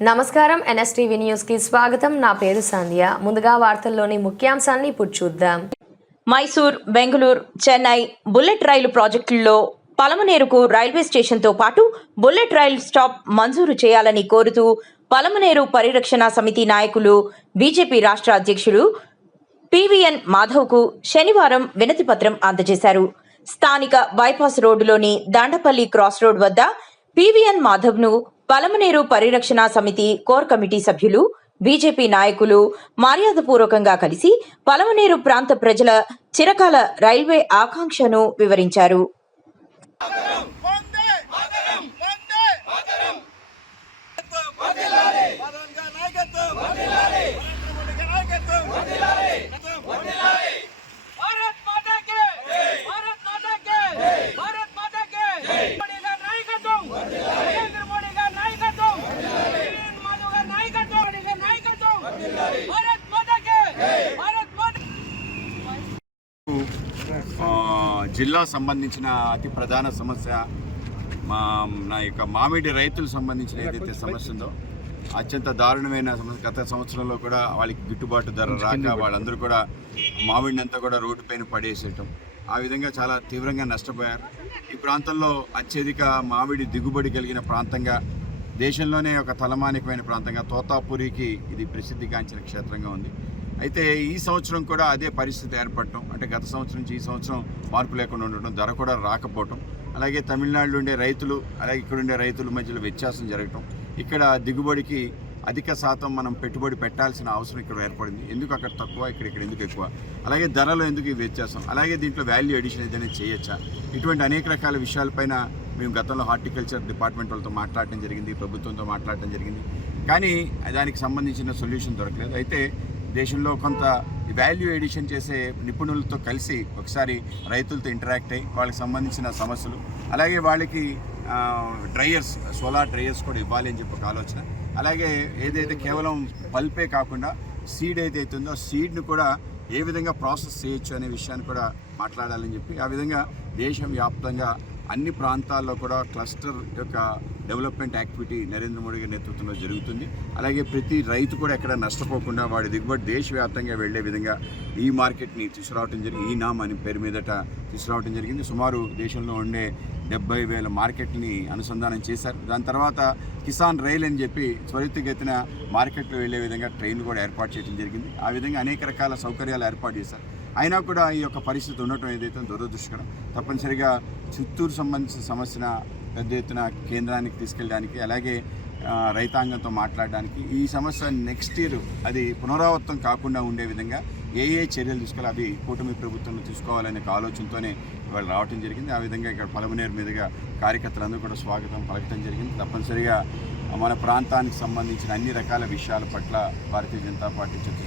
నమస్కారం, NSTV news కి స్వాగతం. నా పేరు సంధ్య. ముందుగా వార్తల్లోని ముఖ్యాంశాలను ఇప్పుడు చూద్దాం. మైసూర్, బెంగళూరు, చెన్నై బుల్లెట్ రైలు ప్రాజెక్టుల్లో పలమనేరుకు రైల్వే స్టేషన్తో పాటు బుల్లెట్ రైలు స్టాప్ మంజూరు చేయాలని కోరుతూ పలమనేరు పరిరక్షణ సమితి నాయకులు బీజేపీ రాష్ట్ర అధ్యక్షుడు పివిఎన్ మాధవ్కు శనివారం వినతిపత్రం అందజేశారు. స్థానిక బైపాస్ రోడ్డులోని దండపల్లి క్రాస్ రోడ్ వద్ద పివిఎన్ మాధవ్ను పలమనేరు పరిరక్షణ సమితి కోర్ కమిటీ సభ్యులు, బీజేపీ నాయకులు మర్యాదపూర్వకంగా కలిసి పలమనేరు ప్రాంత ప్రజల చిరకాల రైల్వే ఆకాంక్షను వివరించారు. జిల్లా సంబంధించిన అతి ప్రధాన సమస్య నా యొక్క మామిడి రైతులకు సంబంధించిన ఏదైతే సమస్య ఉందో అత్యంత దారుణమైన సమస్య. గత సంవత్సరంలో కూడా వాళ్ళకి గిట్టుబాటు ధర రాక వాళ్ళందరూ కూడా మామిడిని అంతా కూడా రోడ్డు పైన పడేసేయటం, ఆ విధంగా చాలా తీవ్రంగా నష్టపోయారు. ఈ ప్రాంతంలో అత్యధిక మామిడి దిగుబడి కలిగిన ప్రాంతంగా, దేశంలోనే ఒక తలమానికమైన ప్రాంతంగా తోతాపురికి ఇది ప్రసిద్ధిగాంచిన క్షేత్రంగా ఉంది. అయితే ఈ సంవత్సరం కూడా అదే పరిస్థితి ఏర్పడటం, అంటే గత సంవత్సరం నుంచి ఈ సంవత్సరం మార్పు లేకుండా ఉండటం, ధర కూడా రాకపోవటం, అలాగే తమిళనాడులో ఉండే రైతులు అలాగే ఇక్కడ ఉండే రైతుల మధ్యలో వ్యత్యాసం జరగటం, ఇక్కడ దిగుబడికి అధిక శాతం మనం పెట్టుబడి పెట్టాల్సిన అవసరం ఇక్కడ ఏర్పడింది. ఎందుకు అక్కడ తక్కువ, ఇక్కడ ఎందుకు ఎక్కువ, అలాగే ధరలో ఎందుకు ఈ వ్యత్యాసం, అలాగే దీంట్లో వాల్యూ ఎడిషన్ ఏదైనా చేయొచ్చా, ఇటువంటి అనేక రకాల విషయాలపైన మేము గతంలో హార్టికల్చర్ డిపార్ట్మెంట్ వాళ్ళతో మాట్లాడటం జరిగింది, ప్రభుత్వంతో మాట్లాడటం జరిగింది. కానీ దానికి సంబంధించిన సొల్యూషన్ దొరకలేదు. అయితే దేశంలో కొంత వాల్యూ ఎడిషన్ చేసే నిపుణులతో కలిసి ఒకసారి రైతులతో ఇంటరాక్ట్ అయ్యి వాళ్ళకి సంబంధించిన సమస్యలు, అలాగే వాళ్ళకి డ్రైయర్స్, సోలార్ డ్రైయర్స్ కూడా ఇవ్వాలి అని చెప్పి ఒక ఆలోచన, అలాగే ఏదైతే కేవలం పల్పే కాకుండా సీడ్ ఏదైతే ఉందో సీడ్ను కూడా ఏ విధంగా ప్రాసెస్ చేయొచ్చు అనే విషయాన్ని కూడా మాట్లాడాలని చెప్పి, ఆ విధంగా దేశవ్యాప్తంగా అన్ని ప్రాంతాల్లో కూడా క్లస్టర్ యొక్క డెవలప్మెంట్ యాక్టివిటీ నరేంద్ర మోడీ గారి నేతృత్వంలో జరుగుతుంది. అలాగే ప్రతి రైతు కూడా ఎక్కడ నష్టపోకుండా వాడి దిగుబడి దేశవ్యాప్తంగా వెళ్లే విధంగా ఈ మార్కెట్ని తీసుకురావడం జరిగింది. ఈ నామ్ అని పేరు మీదట తీసుకురావడం జరిగింది. సుమారు దేశంలో ఉండే 70,000 మార్కెట్ని అనుసంధానం చేశారు. దాని తర్వాత కిసాన్ రైల్ అని చెప్పి త్వరితగతిన మార్కెట్లో వెళ్లే విధంగా ట్రైన్లు కూడా ఏర్పాటు చేయడం జరిగింది. ఆ విధంగా అనేక రకాల సౌకర్యాలు ఏర్పాటు చేశారు. అయినా కూడా ఈ యొక్క పరిస్థితి ఉండటం ఏదైతే దురదృష్టకరం. తప్పనిసరిగా చిత్తూరు సంబంధించిన సమస్యను పెద్ద ఎత్తున కేంద్రానికి తీసుకెళ్ళడానికి, అలాగే రైతాంగంతో మాట్లాడడానికి, ఈ సమస్య నెక్స్ట్ ఇయర్ అది పునరావృతం కాకుండా ఉండే విధంగా ఏ చర్యలు తీసుకోవాలి అవి కూటమి ప్రభుత్వం తీసుకోవాలనే ఆలోచనతోనే ఇవాళ రావటం జరిగింది. ఆ విధంగా ఇక్కడ పలమనేరు మీదుగా కార్యకర్తలందరూ కూడా స్వాగతం పలకటం జరిగింది. తప్పనిసరిగా మన ప్రాంతానికి సంబంధించిన అన్ని రకాల విషయాల పట్ల భారతీయ జనతా పార్టీ చర్చ